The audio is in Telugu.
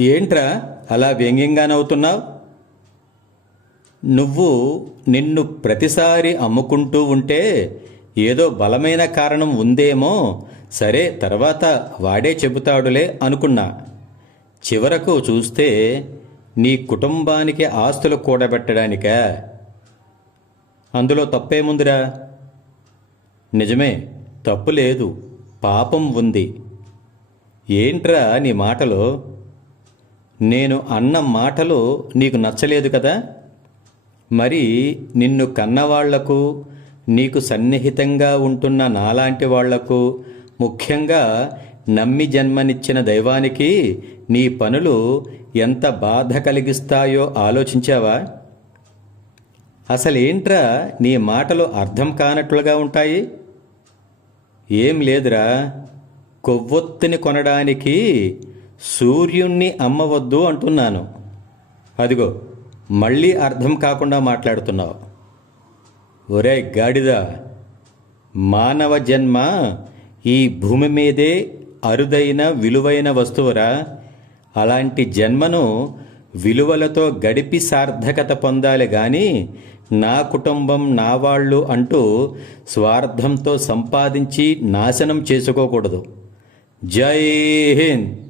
ఏంట్రా అలా వ్యంగ్యంగా నవ్వుతున్నావు? నువ్వు నిన్ను ప్రతిసారి అమ్ముకుంటూ ఉంటే ఏదో బలమైన కారణం ఉందేమో, సరే తర్వాత వాడే చెబుతాడులే అనుకున్నా. చివరకు చూస్తే నీ కుటుంబానికి ఆస్తులు కూడబెట్టడానికా? అందులో తప్పేముందిరా? నిజమే, తప్పు లేదు, పాపం ఉంది. ఏంట్రా నీ మాటలు? నేను అన్న మాటలు నీకు నచ్చలేదు కదా? మరి నిన్ను కన్నవాళ్లకు, నీకు సన్నిహితంగా ఉంటున్న నాలాంటి వాళ్లకు, ముఖ్యంగా నమ్మి జన్మనిచ్చిన దైవానికి నీ పనులు ఎంత బాధ కలిగిస్తాయో ఆలోచించావా? అసలేంట్రా నీ మాటలు అర్థం కానట్లుగా ఉంటాయి? ఏం లేదురా, కొవ్వొత్తిని కొనడానికి సూర్యుణ్ణి అమ్మవద్దు అంటున్నాను. అదిగో మళ్ళీ అర్థం కాకుండా మాట్లాడుతున్నావు. ఒరే గాడిద, మానవ జన్మ ఈ భూమి మీదే అరుదైన విలువైన వస్తువురా. అలాంటి జన్మను విలువలతో గడిపి సార్థకత పొందాలి గాని నా కుటుంబం నా వాళ్ళు అంటూ స్వార్థంతో సంపాదించి నాశనం చేసుకోకూడదు. జై హింద్.